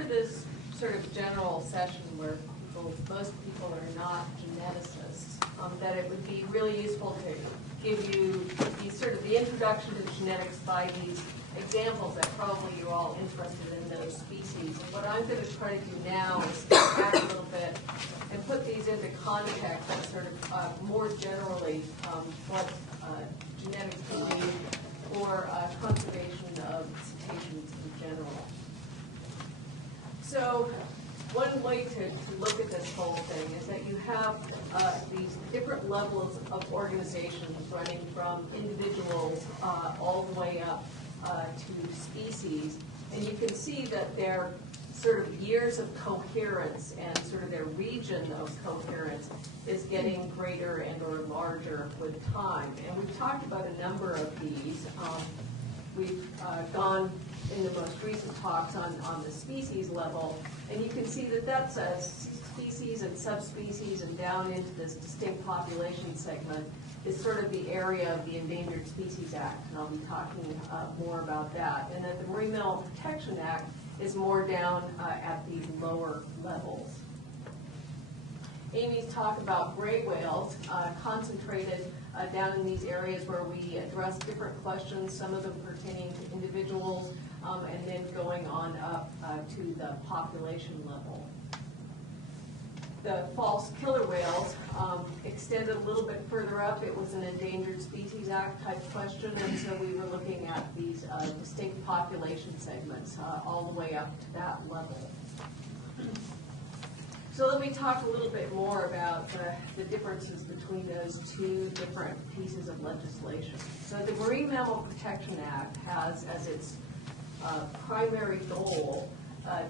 for this sort of general session where most people are not geneticists, that it would be really useful to give you the introduction to genetics by these examples that probably you're all interested in those species. And what I'm going to try to do now is step back a little bit and put these into context and sort of more generally what genetics can do for conservation of cetaceans in general. So one way to look at this whole thing is that you have these different levels of organizations running from individuals all the way up to species, and you can see that their sort of years of coherence and sort of their region of coherence is getting greater and or larger with time. And we've talked about a number of these. We've gone in the most recent talks on the species level, and you can see that that's a species and subspecies, and down into this distinct population segment is sort of the area of the Endangered Species Act, and I'll be talking more about that. And that the Marine Mammal Protection Act is more down at these lower levels. Amy's talked about gray whales concentrated down in these areas where we address different questions, some of them pertaining to individuals, and then going on up to the population level. The false killer whales extended a little bit further up. It was an Endangered Species Act type question, and so we were looking at these distinct population segments all the way up to that level. So let me talk a little bit more about the differences between those two different pieces of legislation. So the Marine Mammal Protection Act has as its primary goal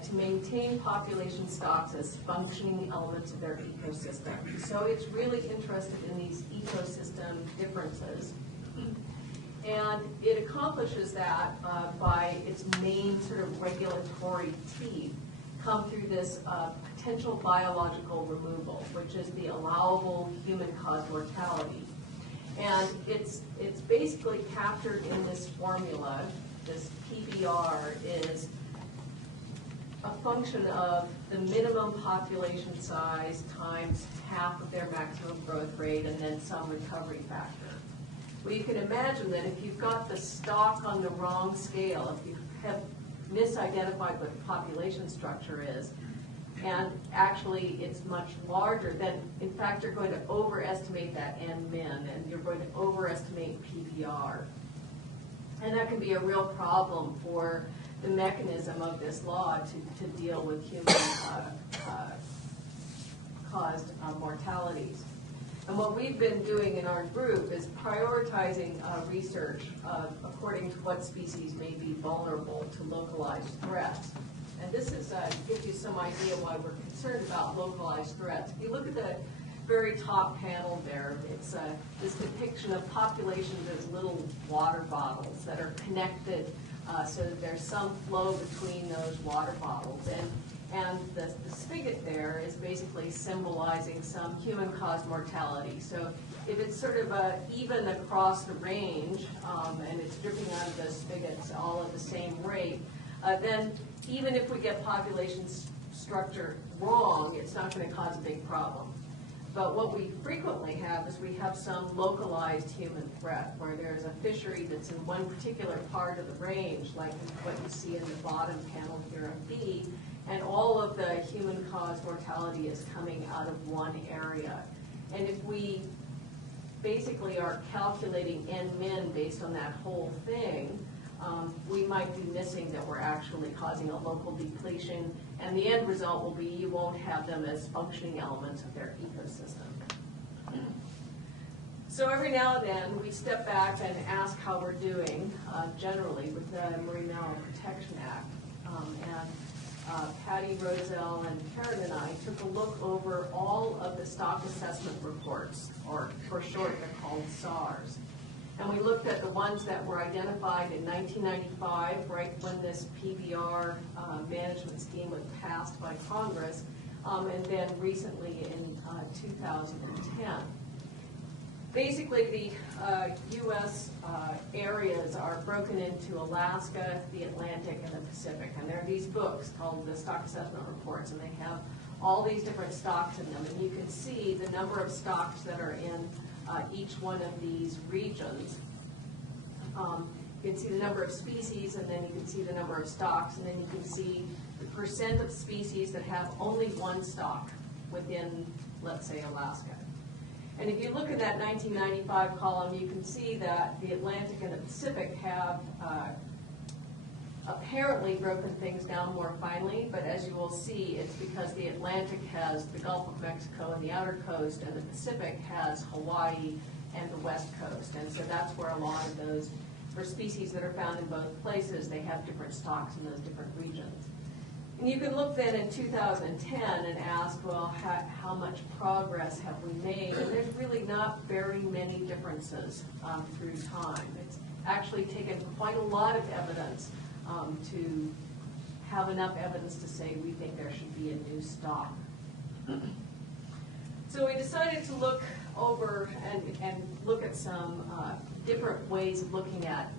to maintain population stocks as functioning elements of their ecosystem. So it's really interested in these ecosystem differences. And it accomplishes that by its main sort of regulatory teeth come through this potential biological removal, which is the allowable human-caused mortality. And it's basically captured in this formula. This PBR is a function of the minimum population size times half of their maximum growth rate and then some recovery factor. Well, you can imagine that if you've got the stock on the wrong scale, if you have misidentified what the population structure is, and actually it's much larger, then in fact you're going to overestimate that N-min, and you're going to overestimate PBR. And that can be a real problem for the mechanism of this law to deal with human-caused mortalities. And what we've been doing in our group is prioritizing research according to what species may be vulnerable to localized threats. And this is gives you some idea why we're concerned about localized threats. If you look at the very top panel there, it's this depiction of populations as little water bottles that are connected so that there's some flow between those water bottles. And the spigot there is basically symbolizing some human-caused mortality. So if it's sort of even across the range and it's dripping out of those spigots all at the same rate, then even if we get population structure wrong, it's not going to cause a big problem. But what we frequently have is we have some localized human threat where there's a fishery that's in one particular part of the range, like what you see in the bottom panel here of B, and all of the human-caused mortality is coming out of one area. And if we basically are calculating N-min based on that whole thing, we might be missing that we're actually causing a local depletion, and the end result will be you won't have them as functioning elements of their ecosystem. So every now and then we step back and ask how we're doing generally with the Marine Mammal Protection Act. Patty, Roselle, and Karen and I took a look over all of the stock assessment reports, or for short they're called SARs. And we looked at the ones that were identified in 1995, right when this PBR management scheme was passed by Congress, and then recently in 2010. Basically, the U.S. Areas are broken into Alaska, the Atlantic, and the Pacific. And there are these books called the Stock Assessment Reports, and they have all these different stocks in them. And you can see the number of stocks that are in each one of these regions. You can see the number of species, and then you can see the number of stocks, and then you can see the percent of species that have only one stock within, let's say, Alaska. And if you look at that 1995 column, you can see that the Atlantic and the Pacific have apparently broken things down more finely, but as you will see, it's because the Atlantic has the Gulf of Mexico and the outer coast, and the Pacific has Hawaii and the west coast. And so that's where a lot of those, for species that are found in both places, they have different stocks in those different regions. And you can look then in 2010 and ask, well, how much progress have we made? And there's really not very many differences through time. It's actually taken quite a lot of evidence to have enough evidence to say we think there should be a new stock. So we decided to look over and look at some different ways of looking at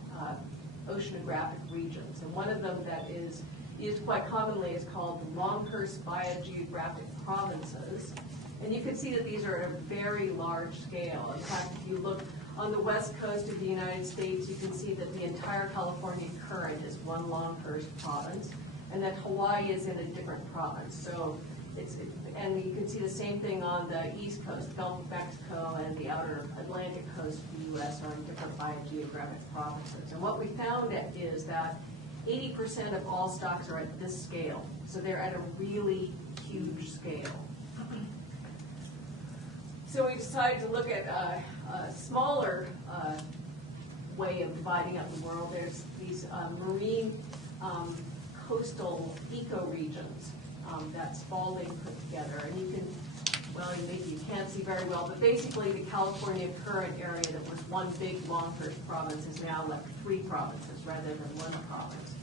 oceanographic regions. And one of them that is used quite commonly is called the Longhurst Biogeographic Provinces. And you can see that these are at a very large scale. In fact, if you look on the west coast of the United States, you can see that the entire California current is one Longhurst province, and that Hawaii is in a different province. So and you can see the same thing on the east coast. The Gulf of Mexico and the outer Atlantic coast of the U.S. are in different biogeographic provinces. And what we found is that 80% of all stocks are at this scale. So they're at a really huge scale. So we decided to look at a smaller way of dividing up the world. There's these marine coastal ecoregions that Spalding put together. And you can, well, maybe you can't see very well, but basically the California current area that was one big Longhurst province is now like 3 provinces rather than 1 province.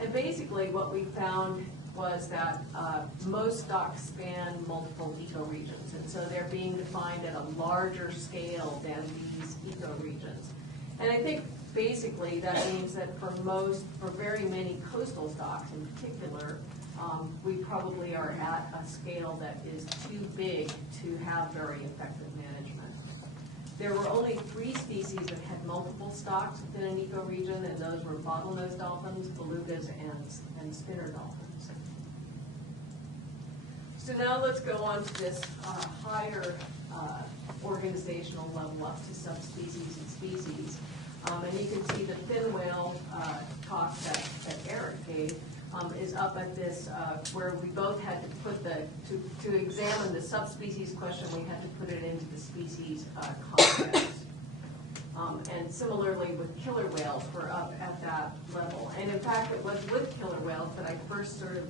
And basically what we found was that most stocks span multiple ecoregions, and so they're being defined at a larger scale than these ecoregions. And I think basically that means that for very many coastal stocks in particular, we probably are at a scale that is too big to have very effective management. There were only 3 species that had multiple stocks within an ecoregion, and those were bottlenose dolphins, belugas, and spinner dolphins. So now let's go on to this higher organizational level, up to subspecies and species. And you can see the fin whale talk that Eric gave is up at this, where we both had to put to examine the subspecies question, we had to put it into the species context. And similarly with killer whales, we're up at that level. And in fact, it was with killer whales that I first sort of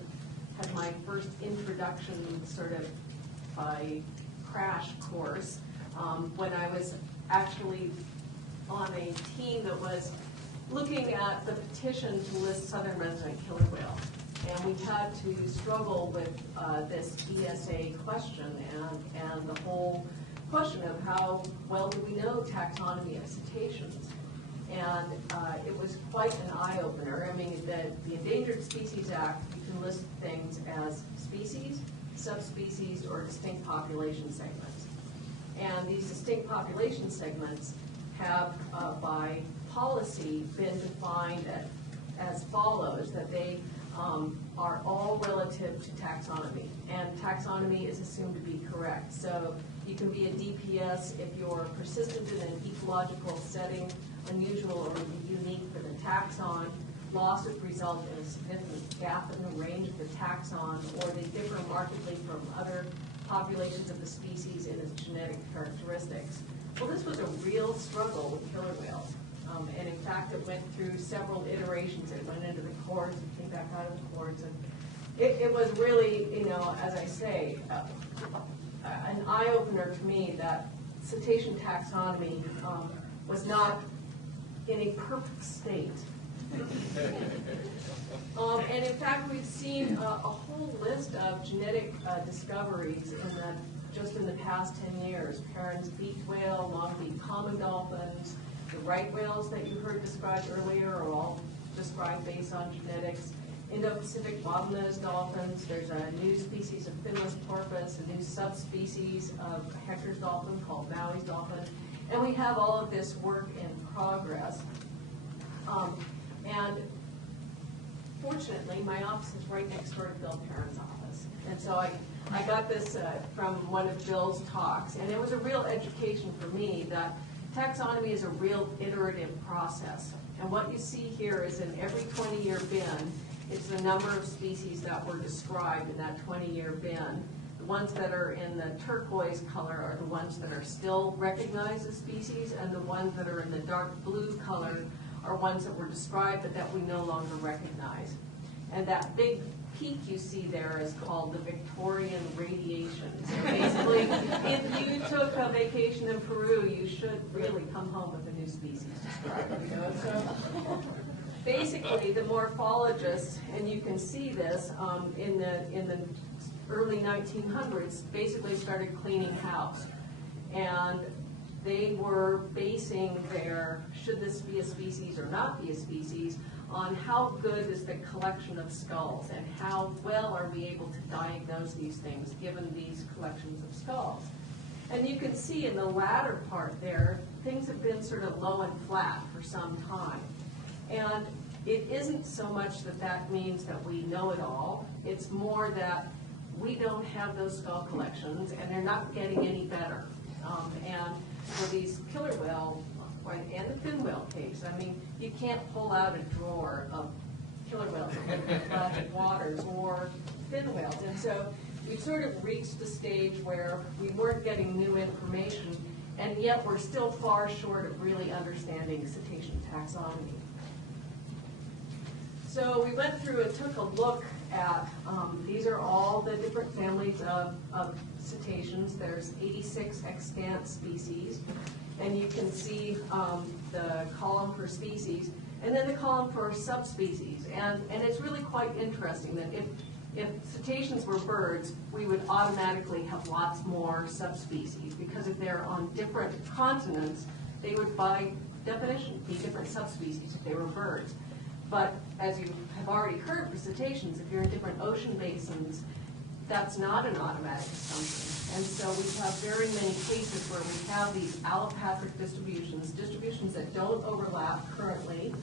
had my first introduction sort of by crash course when I was actually on a team that was looking at the petition to list southern resident killer whale. And we had to struggle with this ESA question and the whole question of how well do we know taxonomy of cetaceans. And it was quite an eye-opener. I mean, the Endangered Species Act, you can list things as species, subspecies, or distinct population segments. And these distinct population segments have, by policy, been defined as follows, that they are all relative to taxonomy. And taxonomy is assumed to be correct. So you can be a DPS if you're persistent in an ecological setting, unusual or unique for the taxon, loss would result in a significant gap in the range of the taxon, or they differ markedly from other populations of the species in its genetic characteristics. Well, this was a real struggle with killer whales. And in fact, it went through several iterations. It went into the courts, it came back out of the courts. And it was really, you know, as I say, an eye-opener to me that cetacean taxonomy was not in a perfect state. And in fact, we've seen a whole list of genetic discoveries in the just in the past 10 years. Perrin's beaked whale, long-beaked common dolphins, the right whales that you heard described earlier are all described based on genetics. Indo-Pacific bottlenose dolphins, there's a new species of finless porpoise, a new subspecies of Hector's dolphin called Maui's dolphin, and we have all of this work in progress. And fortunately, my office is right next door to Bill Perrin's office, and so I got this from one of Bill's talks, and it was a real education for me that taxonomy is a real iterative process. And what you see here is in every 20-year bin, it's the number of species that were described in that 20-year bin. The ones that are in the turquoise color are the ones that are still recognized as species, and the ones that are in the dark blue color are ones that were described but that we no longer recognize. And that big peak you see there is called the Victorian Radiation. So basically, if you took a vacation in Peru, you should really come home with a new species described. You know? So basically, the morphologists, and you can see this in the early 1900s, basically started cleaning house, and they were basing their should this be a species or not be a species on how good is the collection of skulls and how well are we able to diagnose these things given these collections of skulls. And you can see in the latter part there, things have been sort of low and flat for some time. And it isn't so much that that means that we know it all, it's more that we don't have those skull collections and they're not getting any better. And for these killer whale and the fin whale case, I mean, you can't pull out a drawer of killer whales in waters or fin whales. And so we've sort of reached a stage where we weren't getting new information, and yet we're still far short of really understanding cetacean taxonomy. So we went through and took a look at, these are all the different families of cetaceans. There's 86 extant species, and you can see the column for species, and then the column for subspecies. And it's really quite interesting that if cetaceans were birds, we would automatically have lots more subspecies, because if they're on different continents, they would by definition be different subspecies if they were birds. But as you have already heard for cetaceans, if you're in different ocean basins, that's not an automatic assumption. And so we have very many cases where we have these allopatric distributions that don't overlap currently,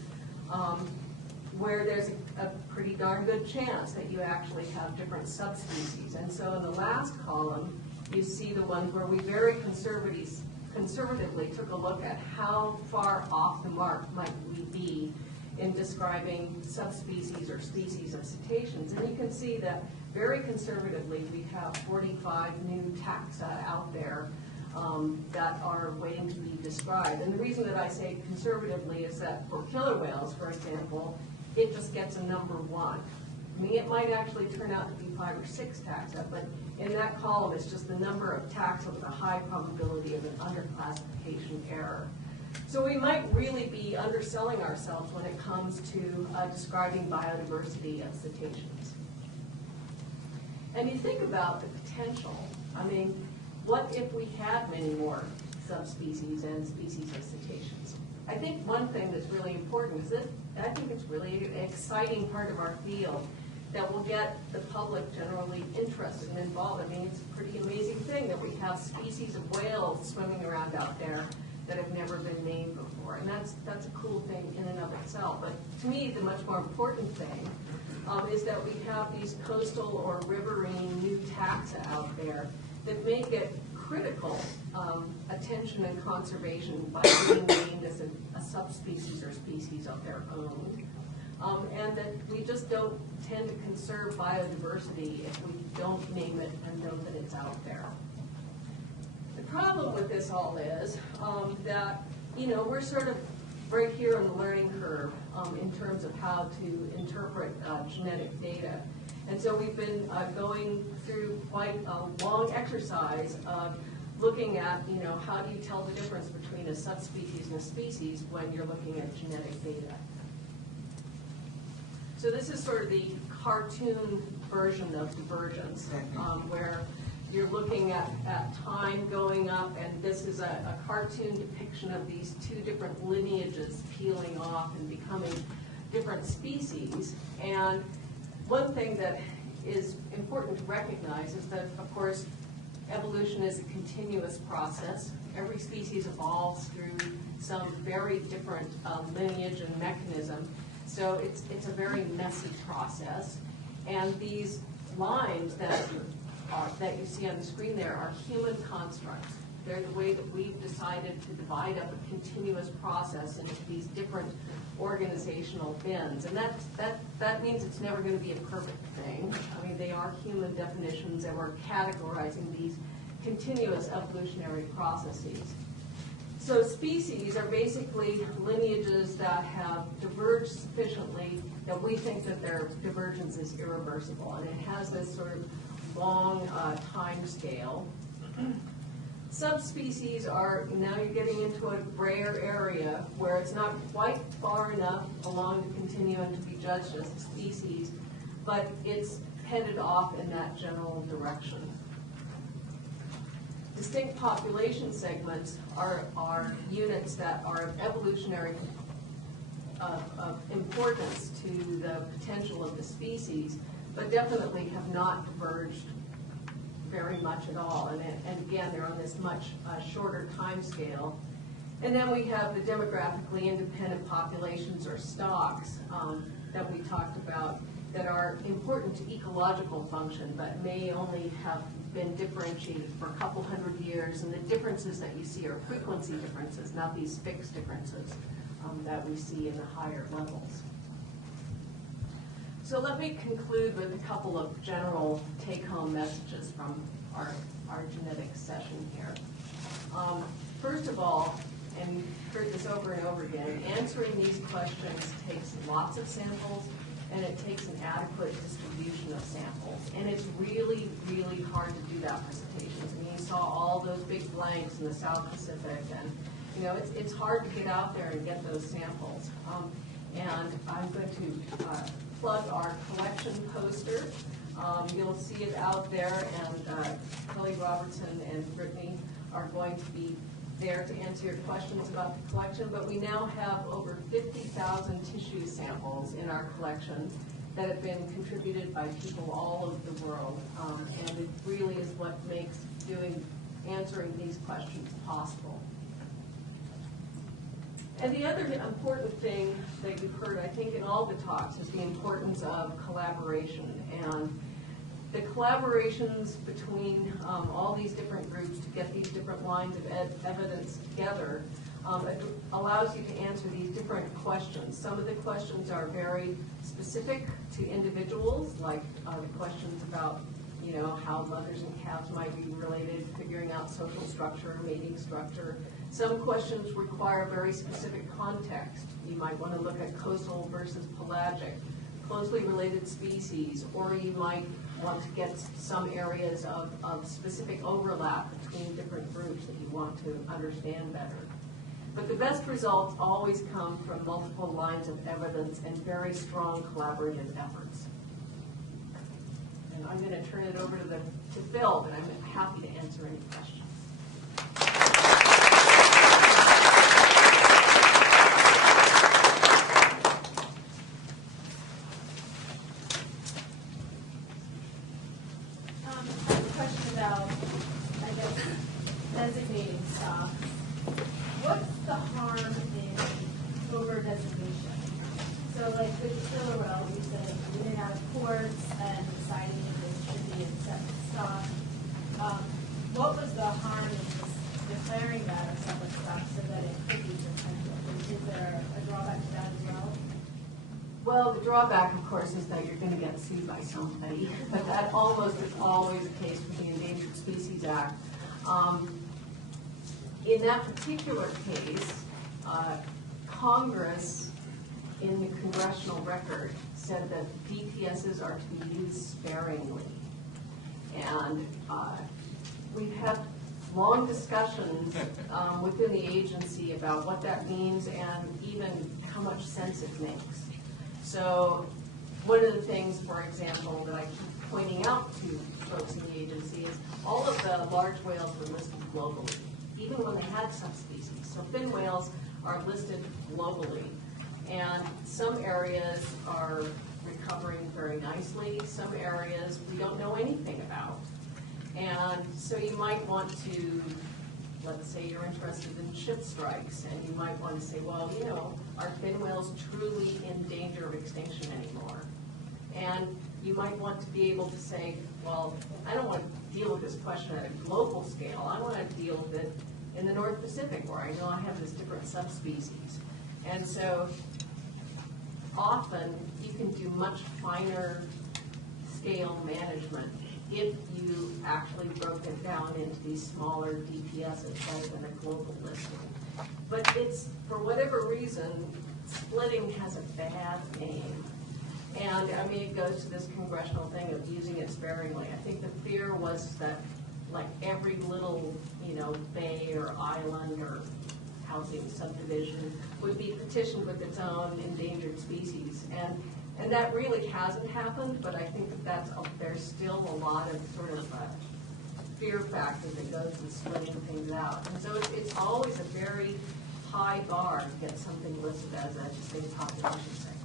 where there's a pretty darn good chance that you actually have different subspecies. And so in the last column, you see the ones where we very conservatively took a look at how far off the mark might we be in describing subspecies or species of cetaceans. And you can see that very conservatively we have 45 new taxa out there that are waiting to be described. And the reason that I say conservatively is that for killer whales, for example, it just gets a number 1. I mean, it might actually turn out to be 5 or 6 taxa, but in that column it's just the number of taxa with a high probability of an underclassification error. So we might really be underselling ourselves when it comes to describing biodiversity of cetaceans. And you think about the potential. I mean, what if we had many more subspecies and species of cetaceans? I think one thing that's really important is that I think it's really an exciting part of our field that will get the public generally interested and involved. I mean, it's a pretty amazing thing that we have species of whales swimming around out there that have never been named before. And that's a cool thing in and of itself. But to me, the much more important thing is that we have these coastal or riverine new taxa out there that make it critical attention and conservation by being named as a subspecies or species of their own. And that we just don't tend to conserve biodiversity if we don't name it and know that it's out there. The problem with this all is that, you know, we're sort of right here on the learning curve in terms of how to interpret genetic data. And so we've been going through quite a long exercise of looking at, you know, how do you tell the difference between a subspecies and a species when you're looking at genetic data. So this is sort of the cartoon version of divergence, where you're looking at time going up, and this is a cartoon depiction of these two different lineages peeling off and becoming different species. And one thing that is important to recognize is that, of course, evolution is a continuous process. Every species evolves through some very different lineage and mechanism. So it's a very messy process. And these lines that you see on the screen there are human constructs. They're the way that we've decided to divide up a continuous process into these different organizational bins. And that means it's never going to be a perfect thing. I mean, they are human definitions, and we're categorizing these continuous evolutionary processes. So species are basically lineages that have diverged sufficiently that we think that their divergence is irreversible, and it has this sort of long time scale. Subspecies are, now you're getting into a grayer area where it's not quite far enough along the continuum to be judged as a species, but it's headed off in that general direction. Distinct population segments are units that are of evolutionary of importance to the potential of the species, but definitely have not diverged very much at all. And again, they're on this much shorter time scale. And then we have the demographically independent populations, or stocks, that we talked about, that are important to ecological function, but may only have been differentiated for a couple hundred years. And the differences that you see are frequency differences, not these fixed differences that we see in the higher levels. So let me conclude with a couple of general take-home messages from our genetics session here. First of all, and we've heard this over and over again, answering these questions takes lots of samples, and it takes an adequate distribution of samples. And it's really, really hard to do that for cetaceans. I mean, you saw all those big blanks in the South Pacific, and you know, it's hard to get out there and get those samples. And I'm going to plug our collection poster. You'll see it out there, and Kelly Robertson and Brittany are going to be there to answer your questions about the collection. But we now have over 50,000 tissue samples in our collection that have been contributed by people all over the world. And it really is what makes answering these questions possible. And the other important thing that you've heard, I think, in all the talks is the importance of collaboration. And the collaborations between all these different groups to get these different lines of evidence together it allows you to answer these different questions. Some of the questions are very specific to individuals, like the questions about, you know, how mothers and calves might be related, figuring out social structure, mating structure. Some questions require very specific context. You might want to look at coastal versus pelagic, closely related species, or you might want to get some areas of specific overlap between different groups that you want to understand better. But the best results always come from multiple lines of evidence and very strong collaborative efforts. And I'm going to turn it over to Phil, but I'm happy to answer any questions. Designating stocks. What's the harm in over-designation? So like with Silverwell, you said you ran out of ports and deciding that this should be a separate stock. What was the harm in just declaring that a separate stock so that it could be protected? Is there a drawback to that as well? Well, the drawback, of course, is that you're going to get sued by somebody. But that almost is always the case with the Endangered Species Act. In that particular case, Congress, in the congressional record, said that DPSs are to be used sparingly. And we've had long discussions within the agency about what that means and even how much sense it makes. So one of the things, for example, that I keep pointing out to folks in the agency is all of the large whales were listed globally, even when they had subspecies. So fin whales are listed globally, and some areas are recovering very nicely, some areas we don't know anything about. And so you might want to, let's say you're interested in ship strikes, and you might want to say, well, you know, are fin whales truly in danger of extinction anymore? And you might want to be able to say, well, I don't want to deal with this question at a global scale. I want to deal with it in the North Pacific, where I know I have this different subspecies. And so often you can do much finer scale management if you actually broke it down into these smaller DPSs rather than a global listing. But it's, for whatever reason, splitting has a bad name. And I mean, it goes to this congressional thing of using it sparingly. I think the fear was that like every little, you know, bay or island or housing subdivision would be petitioned with its own endangered species. And that really hasn't happened, but I think that there's still a lot of sort of fear factor that goes with splitting things out. And so it's always a very high bar to get something listed as a distinct population segment.